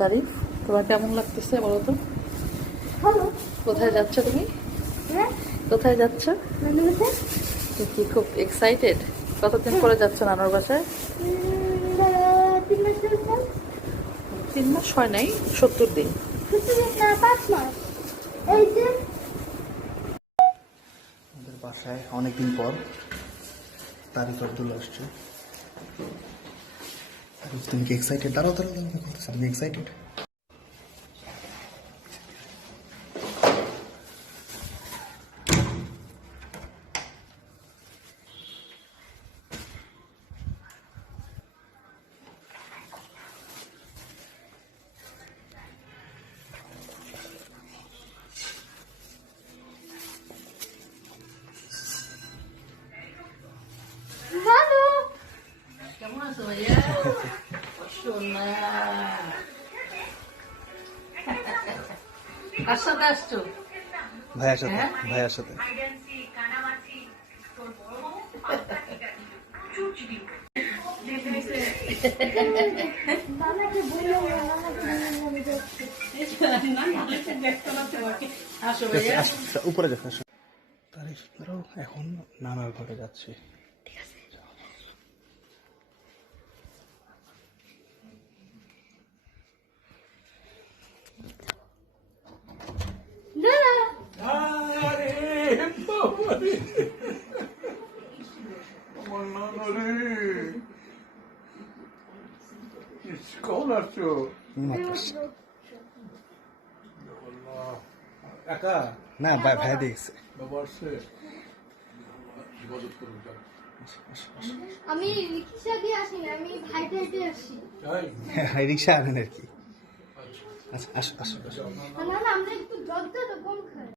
তারিফ। তোমার কেমন লাগতেছে বলো তো? কোথায় যাচ্ছ তুমি? হ্যাঁ। কোথায় যাচ্ছ? কি খুব এক্সাইটেড কতদিন পরে যাচ্ছ নানুর বাসায়? তিন মাস হয় নাই সত্তর দিন। আমাদের বাসায় অনেকদিন পর তারিফ আব্দুল্লা আসছে। তুমি কি এক্সাইটেড দাঁড়াও দাঁড়াও দাঁড়াও কথা বলতেছি তুমি এক্সাইটেড ভালো কেমন ভাইয়ার সাথে হ্যাঁ? ভাইয়ার সাথে। উপরে দেখো এখন নানার ঘরে যাচ্ছি না না কখন আসছো মাত্র আসছে। একা না ভাই ভাইয়া দেখছে বাবা আসছে যোগাযোগ করুন যান। আমি রিক্সা দিয়ে আসি না আমি আসি তাই হ্যাঁ রিক্সা আনেন আর কি আচ্ছা আসো আসো আসো না না আমরা একটু জল তো কম খাই